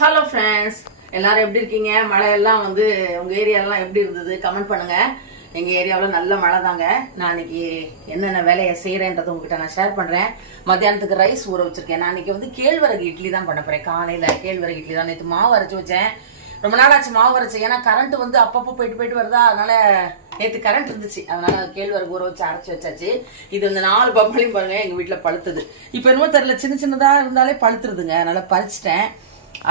Hello friends, எல்லாரும் எப்படி இருக்கீங்க? மழையெல்லாம் உங்க ஏரியாலாம் எப்படி இருந்தது? கமெண்ட் பண்ணுங்க. எங்க ஏரியாவில் நல்ல மழை தாங்க. நான் இன்னைக்கு என்னென்ன வேலையை செய்யறேன்றதை உங்ககிட்ட நான் ஷேர் பண்றேன். மத்தியானத்துக்கு ரைஸ் ஊற வச்சிருக்கேன். நான் இன்னைக்கு கேழ்வரகு இட்லி தான் பண்ண போறேன். காலையில கேழ்வரகு இட்லி தான். நேற்று மாவு அரைச்சி வச்சேன். ரொம்ப நாள் ஆச்சு மாவு அரைச்சேன். ஏன்னா கரண்ட் அப்பப்போ போயிட்டு வருதா, அதனால நேற்று கரண்ட் இருந்துச்சு. அதனால கேழ்வரகு ஊற வச்சு அரைச்சி வச்சாச்சு. இது 4 பப்பளையும் பாருங்க எங்க வீட்டுல பழுத்துது. இப்ப என்னமோ தெரியல, சின்ன சின்னதா இருந்தாலே பழுத்துருதுங்க. அதனால பறிச்சிட்டேன்.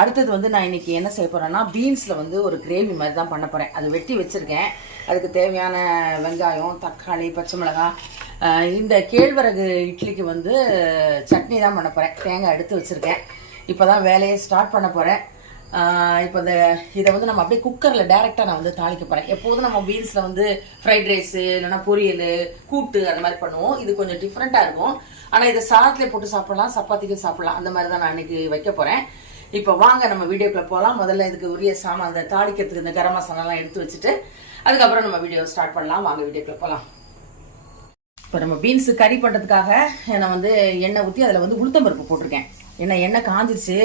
அடுத்தது நான் இன்னைக்கு என்ன செய்ய போறேன்னா, பீன்ஸ்ல ஒரு கிரேவி மாதிரி தான் பண்ண போறேன். அது வெட்டி வச்சிருக்கேன். அதுக்கு தேவையான வெங்காயம், தக்காளி, பச்சை மிளகாய். இந்த கேழ்வரகு இட்லிக்கு சட்னி தான் பண்ண போறேன். தேங்காய் எடுத்து வச்சிருக்கேன். இப்போதான் வேலையை ஸ்டார்ட் பண்ண போறேன். இப்போ இதை நம்ம அப்படியே குக்கரில் டைரெக்டாக நான் தாளிக்க போகிறேன். எப்போதும் நம்ம பீன்ஸில் ஃப்ரைட் ரைஸு இல்லைன்னா பொரியல், கூட்டு அந்த மாதிரி பண்ணுவோம். இது கொஞ்சம் டிஃப்ரெண்ட்டாக இருக்கும். ஆனால் இதை சாதத்தில் போட்டு சாப்பிடலாம், சப்பாத்திக்கு சாப்பிடலாம். அந்த மாதிரி தான் நான் இன்னைக்கு வைக்க போகிறேன். இப்போ வாங்க நம்ம வீடியோக்குள்ள போகலாம். முதல்ல இதுக்கு உரிய சாமான், அந்த தாளிக்கிறதுக்கு இந்த கரம் மசாலாலாம் எடுத்து வச்சுட்டு அதுக்கப்புறம் நம்ம வீடியோ ஸ்டார்ட் பண்ணலாம். வாங்க வீடியோக்குள்ள போகலாம். இப்போ நம்ம பீன்ஸு கறி பண்ணுறதுக்காக நான் எண்ணெய் ஊற்றி அதில் உளுத்தம்பருப்பு போட்டிருக்கேன். எண்ணெய் காஞ்சிச்சு.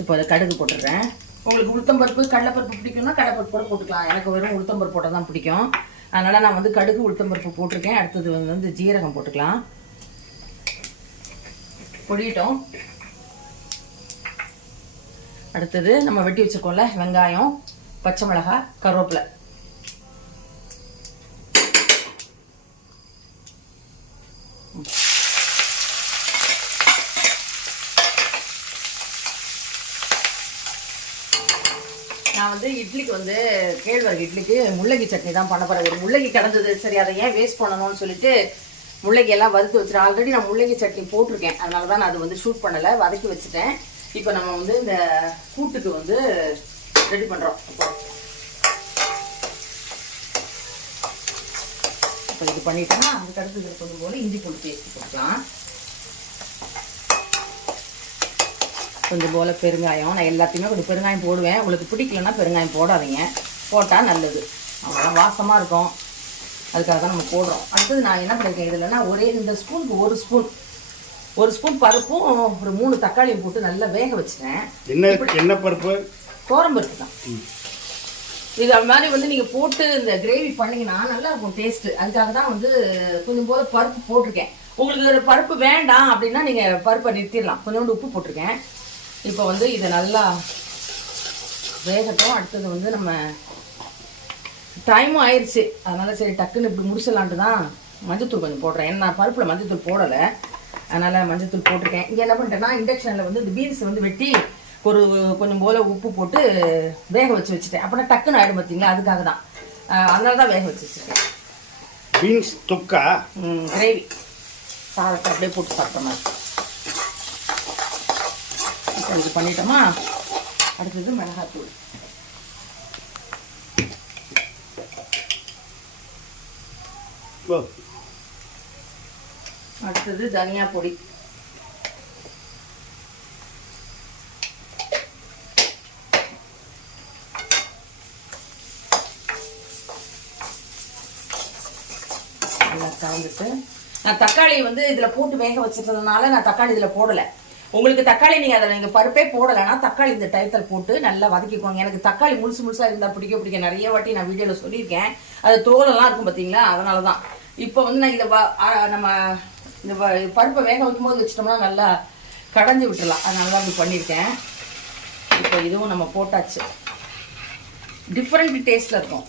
இப்போ அதை கடுகு போட்டுடுறேன். உங்களுக்கு உளுத்தம்பருப்பு கடலைப்பருப்பு பிடிக்கும்னா கடலைப்பருப்பு கூட போட்டுக்கலாம். எனக்கு வெறும் உளுத்தம்பருப்பு போட்டால் தான் பிடிக்கும். அதனால் நான் கடுகு உளுத்தம்பருப்பு போட்டிருக்கேன். அடுத்தது ஜீரகம் போட்டுக்கலாம். பொடியிட்டோம். அடுத்தது நம்ம வெட்டி வச்சுருக்கோம்ல வெங்காயம், பச்சை மிளகாய், கருவேப்பிலை. நான் இட்லிக்கு கேழ்வரகு இட்லிக்கு முள்ளங்கி சட்னி தான் பண்ண போறேன். ஒரு முள்ளங்கி கிடந்தது, சரி அதை ஏன் வேஸ்ட் பண்ணணும்னு சொல்லிட்டு முள்ளங்கி எல்லாம் வறுத்து வச்சுருக்கேன். ஆல்ரெடி நான் முள்ளங்கி சட்னி போட்டிருக்கேன். அதனால தான் நான் அது ஷூட் பண்ணலை, வதக்கி வச்சுட்டேன். இப்போ நம்ம இந்த கூட்டுக்கு ரெடி பண்ணுறோம். இப்போ இது பண்ணிட்டோம்னா அதுக்கு அடுத்து கொஞ்சம் போல இஞ்சி பூண்டு பேஸ்ட் போட்டுக்கலாம். கொஞ்சம் போல் பெருங்காயம். நான் எல்லாத்தையுமே கொஞ்சம் பெருங்காயம் போடுவேன். உங்களுக்கு பிடிக்கலன்னா பெருங்காயம் போடாதீங்க, போட்டால் நல்லது. அவ்வளோ வாசமாக இருக்கும். அதுக்காக தான் நம்ம போடுறோம். அடுத்தது நான் என்ன பண்ணியிருக்கேன், இதில்னா இந்த ஸ்பூனுக்கு ஒரு ஸ்பூன் பருப்பும் ஒரு 3 தக்காளியும் போட்டு நல்லா வேக வச்சுட்டேன். என்ன பருப்பு? கோரம்பருப்பு தான். இது அது மாதிரி நீங்கள் போட்டு இந்த கிரேவி பண்ணிங்கன்னா நல்லா இருக்கும் டேஸ்ட்டு. அதுக்காக தான் கொஞ்சம் போல் பருப்பு போட்டிருக்கேன். உங்களுக்கு பருப்பு வேண்டாம் அப்படின்னா நீங்கள் பருப்பை நிறுத்திடலாம். கொஞ்சோண்டு உப்பு போட்டிருக்கேன். இப்போ இதை நல்லா வேகட்டும். அடுத்தது நம்ம டைமும் ஆயிடுச்சு. அதனால் சரி டக்குன்னு இப்படி முடிச்சிடலான்ட்டு தான் மஞ்சத்தூள் கொஞ்சம் போடுறேன். ஏன்னா நான் பருப்பில் மஞ்சத்தூள் போடலை, அதனால் மஞ்சத்தூள் போட்டிருக்கேன். இங்கே என்ன பண்ணிட்டேன்னா, இண்டக்ஷனில் இந்த பீன்ஸ் வெட்டி கொஞ்சம் போல் உப்பு போட்டு வேக வச்சுட்டேன். அப்படின்னா டக்குன்னு ஆகிடும் பார்த்தீங்களா, அதுக்காக தான். அதனால தான் வேக வச்சுருக்கேன். பீன்ஸ் தொக்கா கிரேவி சாதத்தை அப்படியே போட்டு சாப்பிட்ட மாதிரி. இப்போ இது பண்ணிட்டோமா, அடுத்தது மிளகாத்தூள். அடுத்தது தனியா பொடி. கலந்துட்டு நான் தக்காளி இதுல போட்டு வேக வச்சிருந்ததுனால நான் தக்காளி இதுல போடல. உங்களுக்கு தக்காளி நீங்க பருப்பே போடலைன்னா தக்காளி இந்த டயத்தில் போட்டு நல்லா வதக்கிக்கோங்க. எனக்கு தக்காளி முழுசா இருந்தா பிடிக்க நிறைய வாட்டி நான் வீடியோல சொல்லியிருக்கேன். அது தோலெல்லாம் இருக்கும் பார்த்தீங்களா, அதனாலதான். இப்போ நான் இதை நம்ம இந்த பருப்பை வேக வைக்கும் போது வச்சிட்டோம்னா நல்லா கடைஞ்சி விட்டுடலாம். அதனால தான் இப்படி பண்ணியிருக்கேன். இப்போ இதுவும் நம்ம போட்டாச்சு. டிஃப்ரெண்ட் டேஸ்ட்ல இருக்கும்.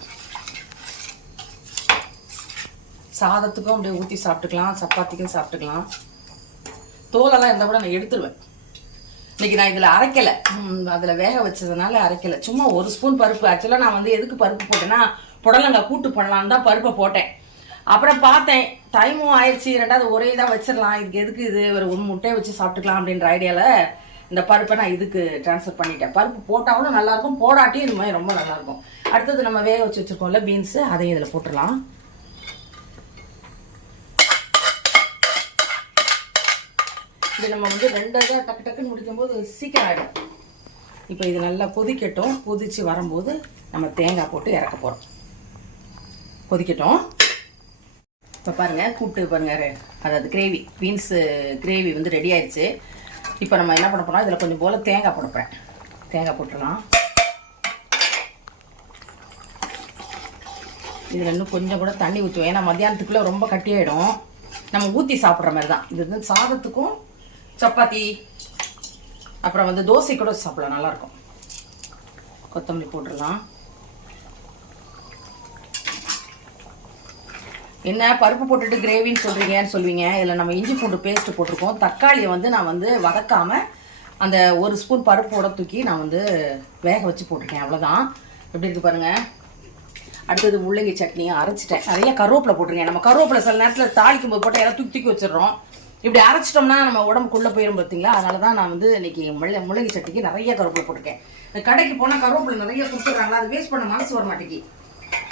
சாதத்துக்கும் அப்படியே ஊற்றி சாப்பிட்டுக்கலாம், சப்பாத்திக்கும் சாப்பிட்டுக்கலாம். தோலெல்லாம் இருந்தால் கூட நான் எடுத்துருவேன். இன்னைக்கு நான் இதில் அரைக்கலை, அதில் வேக வச்சதுனால அரைக்கலை. சும்மா ஒரு ஸ்பூன் பருப்பு. ஆக்சுவலாக நான் எதுக்கு பருப்பு போட்டேன்னா, புடலங்காய் கூட்டு பண்ணலான்னு தான் பருப்பை போட்டேன். அப்புறம் பார்த்தேன் டைமும் ஆயிடுச்சு, ரெண்டாவது ஒரே இதாக வச்சிடலாம், இதுக்கு எதுக்கு இது, ஒரு முட்டையை வச்சு சாப்பிட்டுக்கலாம் அப்படின்ற ஐடியாவில் இந்த பருப்பை நான் இதுக்கு ட்ரான்ஸ்ஃபர் பண்ணிட்டேன். பருப்பு போட்டாலும் நல்லாயிருக்கும், போடாட்டியும் இந்த மாதிரி ரொம்ப நல்லாயிருக்கும். அடுத்தது நம்ம வேக வச்சு வச்சுருக்கோம்ல பீன்ஸு, அதையும் இதில் போட்டுடலாம். இது நம்ம 2 டக்கு டக்குன்னு முடிக்கும்போது சீக்கிரம் ஆகிடும். இப்போ இது நல்லா கொதிக்கட்டும். கொதிச்சு வரும்போது நம்ம தேங்காய் போட்டு இறக்க போகிறோம். கொதிக்கட்டும். இப்போ பாருங்கள் கூட்டு பாருங்க, அதாவது கிரேவி, பீன்ஸு கிரேவி ரெடி ஆயிடுச்சு. இப்போ நம்ம என்ன பண்ண போகிறோம், இதில் கொஞ்சம் போல் தேங்காய் போட போகிறேன். தேங்காய் போட்டுடலாம். இதில் இன்னும் கொஞ்சம் கூட தண்ணி ஊற்றுவோம், ஏன்னா மத்தியானத்துக்குள்ளே ரொம்ப கட்டியாயிடும். நம்ம ஊற்றி சாப்பிட்ற மாதிரி தான் இது வந்து சாதத்துக்கும் சப்பாத்தி அப்புறம் வந்து தோசை கூட சாப்பிடலாம், நல்லாயிருக்கும். கொத்தமல்லி போட்டுடலாம். என்ன பருப்பு போட்டுட்டு கிரேவின்னு சொல்கிறீங்கன்னு சொல்லுவீங்க. இதில் நம்ம இஞ்சி பூண்டு பேஸ்ட்டு போட்டிருக்கோம். தக்காளியை வந்து நான் வந்து வதக்காமல் அந்த 1 ஸ்பூன் பருப்போட தூக்கி நான் வந்து வேக வச்சு போட்டிருக்கேன், அவ்வளோதான். எப்படி இருக்குது பாருங்கள். அடுத்தது முள்ளங்கி சட்னியை அரைச்சிட்டேன். நிறைய கருவேப்பிலை போட்டிருக்கேன். நம்ம கருவேப்பிலை சில நேரத்தில் தாளிக்கும் போது போட்டால் எல்லாம் தூக்கி வச்சிடுறோம். இப்படி அரைச்சிட்டோம்னா நம்ம உடம்புக்குள்ளே போயிடும் பார்த்தீங்களா. அதனால தான் நான் வந்து இன்னைக்கு முள்ளங்கி சட்னிக்கு நிறைய கருவேப்பிலை போட்டிருக்கேன். இந்த கடைக்கு போனால் கருவேப்பிலை நிறைய கொடுத்துட்றாங்களா, அது வேஸ்ட் பண்ண மனசு வர மாட்டேங்கி.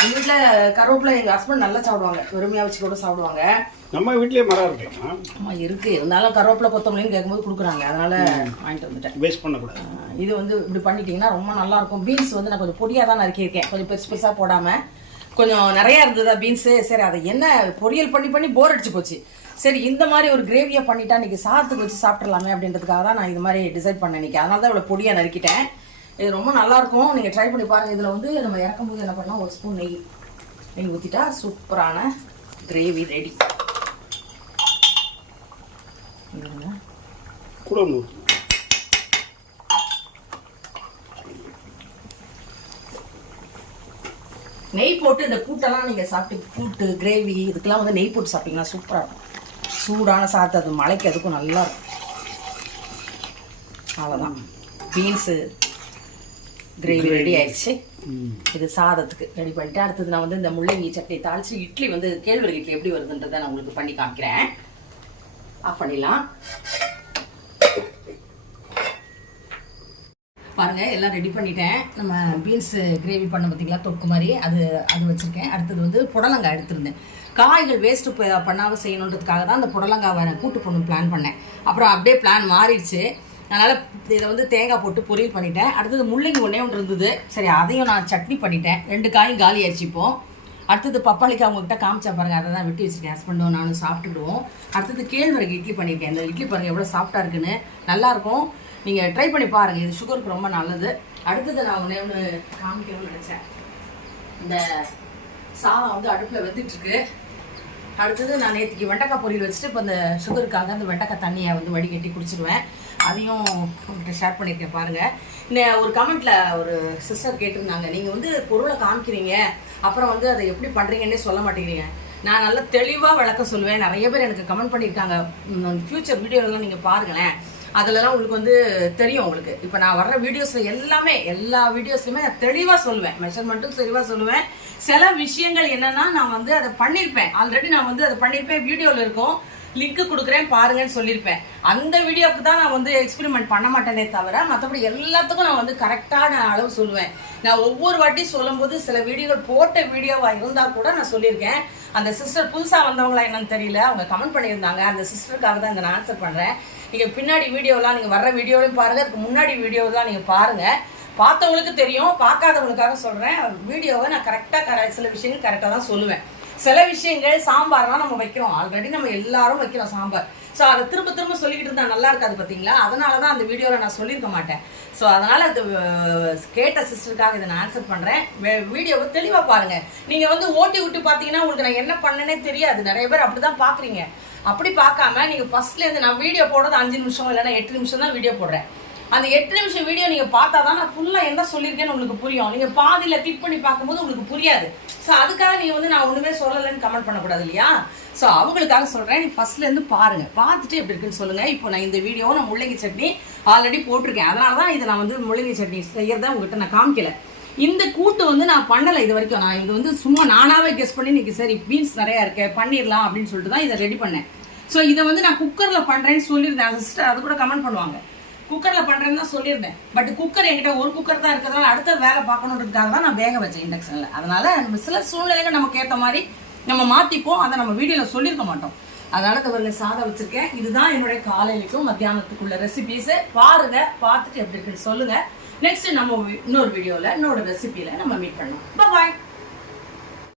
எங்கள் வீட்டில் கருவேப்பிலை எங்கள் ஹஸ்பண்ட் நல்லா சாப்பிடுவாங்க, வெறுமையாக வச்சு கூட சாப்பிடுவாங்க. நம்ம வீட்லயே மரம் இருக்கலாம். ஆமாம் இருக்குது, இருந்தாலும் கருவேப்பிலை கொத்தமல்லின்னு கேட்கும்போது கொடுக்குறாங்க, அதனால் வாங்கிட்டு வந்துட்டேன். வேஸ்ட் பண்ணக்கூடாது. இது வந்து இப்படி பண்ணிட்டீங்கன்னா ரொம்ப நல்லாயிருக்கும். பீன்ஸ் வந்து நான் கொஞ்சம் பொடியாக தான் நறுக்கியிருக்கேன், கொஞ்சம் பெருசாக போடாமல். கொஞ்சம் நிறையா இருந்ததா பீன்ஸு. சரி, அதை என்ன பொரியல் பண்ணி போர் அடிச்சு போச்சு. சரி, இந்த மாதிரி ஒரு கிரேவியாக பண்ணிட்டா இன்றைக்கி சாதத்துக்கு வச்சு சாப்பிட்றலாமே அப்படின்றதுக்காக தான் நான் இது மாதிரி டிசைட் பண்ணேன் இன்றைக்கி. அதனால தான் இவ்வளோ பொடியாக நறுக்கிட்டேன். இது ரொம்ப நல்லாயிருக்கும், நீங்கள் ட்ரை பண்ணி பாருங்கள். இதில் வந்து நம்ம இறக்கும்போது என்ன பண்ணால் 1 ஸ்பூன் நெய் ஊற்றிட்டா சூப்பரான கிரேவி ரெடி. கூட நெய் போட்டு இந்த கூட்டெல்லாம் நீங்கள் சாப்பிட்டு, கூட்டு கிரேவி இதுக்கெல்லாம் வந்து நெய் போட்டு சாப்பிட்டீங்கன்னா சூப்பராக இருக்கும். சூடான சாதத்தை அது மலைக்கு அதுக்கும் நல்லா இருக்கும். அவ்வளோதான், பீன்ஸு கிரேவி ரெடி ஆயிடுச்சு. இது சாதத்துக்கு ரெடி பண்ணிட்டு அடுத்தது நான் வந்து இந்த முள்ளங்கி சட்னி தாளிச்சு இட்லி வந்து கேழ்வரகு இட்லி எப்படி வருதுன்றதை நான் உங்களுக்கு பண்ணி காமிக்கிறேன். ஆஃப் பண்ணிடலாம். பாருங்க, எல்லாம் ரெடி பண்ணிட்டேன். நம்ம பீன்ஸ் கிரேவி பண்ண பார்த்தீங்களா, தொக்கு மாதிரி அது வச்சுருக்கேன். அடுத்தது வந்து புடலங்காய் எடுத்திருந்தேன். காய்கள் வேஸ்ட்டு பண்ணாமல் செய்யணுன்றதுக்காக தான் அந்த புடலங்காவை கூட்டு பண்ணணும் பிளான் பண்ணேன். அப்புறம் அப்படியே பிளான் மாறிடுச்சு. அதனால் இதை வந்து தேங்காய் போட்டு பொரியல் பண்ணிட்டேன். அடுத்தது முள்ளங்கி ஒன்று இருந்தது, சரி அதையும் நான் சட்னி பண்ணிட்டேன். 2 காயும் காலி ஆயிடுச்சு. இப்போது அடுத்தது பப்பாளிக்காய் அவங்ககிட்ட காமிச்சா பாருங்கள், அதை தான் வெட்டி வச்சுருக்கேன். ஹஸ்பண்டும் நானும் சாப்பிட்டுடுவோம். அடுத்தது கேழ்வரகு இட்லி பண்ணியிருக்கேன். இந்த இட்லி பாருங்கள் எவ்வளோ சாஃப்டாக இருக்குன்னு, நல்லாயிருக்கும். நீங்கள் ட்ரை பண்ணி பாருங்கள், இது சுகருக்கு ரொம்ப நல்லது. அடுத்தது நான் ஒன்று காமிக்கணும்னு நினச்சேன். இந்த சாதம் வந்து அடுப்பில் வெந்துட்டுருக்கு. அடுத்தது நான் நேற்றுக்கு வெண்டைக்காய் பொரியல் வச்சுட்டு இப்போ இந்த சுகருக்காக அந்த வெண்டைக்காய் தண்ணியை வந்து வடிகட்டி குடிச்சிடுவேன். அதையும் உங்கள்கிட்ட ஷேர் பண்ணியிருக்கேன் பாருங்கள். இன்னும் ஒரு கமெண்ட்டில் ஒரு சிஸ்டர் கேட்டிருந்தாங்க, நீங்கள் வந்து பொருளை காமிக்கிறீங்க, அப்புறம் வந்து அதை எப்படி பண்ணுறீங்கன்னே சொல்ல மாட்டேங்கிறீங்க. நான் நல்லா தெளிவாக விளக்கம் சொல்லுவேன். நிறைய பேர் எனக்கு கமெண்ட் பண்ணியிருக்காங்க. ஃப்யூச்சர் வீடியோலாம் நீங்கள் பாருங்களேன், அதிலலாம் உங்களுக்கு வந்து தெரியும். உங்களுக்கு இப்போ நான் வர்ற வீடியோஸில் எல்லா வீடியோஸ்லையுமே நான் தெளிவாக சொல்லுவேன், மெஷர்மெண்ட்டும் தெளிவாக சொல்லுவேன். சில விஷயங்கள் என்னன்னா நான் வந்து அதை பண்ணியிருப்பேன், ஆல்ரெடி நான் வந்து அதை பண்ணியிருப்பேன், வீடியோவில் இருக்கும், லிங்க் கொடுக்குறேன் பாருங்கன்னு சொல்லியிருப்பேன். அந்த வீடியோவுக்கு தான் நான் வந்து எக்ஸ்பெரிமெண்ட் பண்ண மாட்டேனே தவிர மற்றபடி எல்லாத்துக்கும் நான் வந்து கரெக்டான அளவு சொல்லுவேன். நான் ஒவ்வொரு வாட்டி சொல்லும்போது சில வீடியோகள் போட்ட வீடியோவாக இருந்தால் கூட நான் சொல்லியிருக்கேன். அந்த சிஸ்டர் புதுசாக வந்தவங்களா என்னன்னு தெரியல, அவங்க கமெண்ட் பண்ணியிருந்தாங்க. அந்த சிஸ்டருக்காக தான் இதை நான் ஆன்சர் பண்ணுறேன். நீங்கள் பின்னாடி வீடியோலாம் நீங்கள் வர்ற வீடியோலையும் பாருங்கள், அதுக்கு முன்னாடி வீடியோலாம் நீங்கள் பாருங்கள். பார்த்தவங்களுக்கு தெரியும், பார்க்காதவங்களுக்காக சொல்கிறேன். வீடியோவை நான் கரெக்டாக சில விஷயங்கள் கரெக்டாக தான் சொல்லுவேன். சில விஷயங்கள் சாம்பார்லாம் நம்ம வைக்கிறோம், ஆல்ரெடி நம்ம எல்லாரும் வைக்கிறோம் சாம்பார். ஸோ அதை திரும்ப சொல்லிக்கிட்டு இருந்தால் நல்லா இருக்காது பார்த்தீங்களா. அதனால தான் அந்த வீடியோவில் நான் சொல்லியிருக்க மாட்டேன். ஸோ அதனால் அது கேட்ட சிஸ்டருக்காக இதை நான் ஆன்சர் பண்ணுறேன். வீடியோவை தெளிவாக பாருங்கள். நீங்கள் வந்து ஓட்டி விட்டு பார்த்தீங்கன்னா உங்களுக்கு நான் என்ன பண்ணனே தெரியாது. நிறைய பேர் அப்படி தான் பார்க்குறீங்க. அப்படி பார்க்காம நீங்கள் ஃபர்ஸ்ட்லேருந்து நான் வீடியோ போடுறது 5 நிமிஷம் இல்லைன்னா 8 நிமிஷம் தான் வீடியோ போடுறேன். அந்த 8 நிமிஷம் வீடியோ நீங்கள் பார்த்தா தான் நான் ஃபுல்லாக என்ன சொல்லியிருக்கேன்னு உங்களுக்கு புரியும். நீங்கள் பாதியில் கிளிக் பண்ணி பார்க்கும்போது உங்களுக்கு புரியாது. ஸோ அதுக்காக நீங்கள் வந்து நான் ஒன்றுமே சொல்லலைன்னு கமெண்ட் பண்ணக்கூடாது இல்லையா. ஸோ அவங்களுக்காக சொல்கிறேன், நீங்கள் ஃபர்ஸ்ட்லேருந்து பாருங்கள், பார்த்துட்டு எப்படி இருக்குன்னு சொல்லுங்கள். இப்போ நான் இந்த வீடியோவை நான் முள்ளங்கி சட்னி ஆல்ரெடி போட்டிருக்கேன், அதனால தான் இதை நான் வந்து முள்ளங்கி சட்னி செய்யறத உங்கள்கிட்ட நான் காமிக்கல. இந்த கூட்டு வந்து நான் பண்ணலை இது வரைக்கும். நான் இது வந்து சும்மா நானாகவே கெஸ் பண்ணி இன்னைக்கு சரி பீன்ஸ் நிறையா இருக்கு பண்ணிடலாம் அப்படின்னு சொல்லிட்டு தான் இதை ரெடி பண்ணேன். ஸோ இதை வந்து நான் குக்கரில் பண்ணுறேன்னு சொல்லியிருந்தேன். சிஸ்டர் அது கூட கமெண்ட் பண்ணுவாங்க, குக்கரில் பண்ணுறேன்னு தான் சொல்லியிருந்தேன். பட் குக்கர் என்கிட்ட ஒரு குக்கர் தான் இருக்கிறதுனால அடுத்த வேலை பார்க்கணுன்றதுக்காக தான் நான் வேக வச்சேன் இண்டக்ஷனில். அதனால நம்ம சில சூழ்நிலைகள் நமக்கு ஏற்ற மாதிரி நம்ம மாற்றிப்போம், அதை நம்ம வீடியோவில் சொல்லியிருக்க மாட்டோம். அதனால தவறுல சாதம் வச்சிருக்கேன். இதுதான் என்னுடைய காலையிலுக்கும் மத்தியானத்துக்குள்ள ரெசிபிஸ். பாருங்க, பார்த்துட்டு எப்படி இருக்குன்னு சொல்லுங்க. நெக்ஸ்ட் நம்ம இன்னொரு வீடியோவில் இன்னொரு ரெசிபியில் நம்ம மீட் பண்ணலாம். பாய்.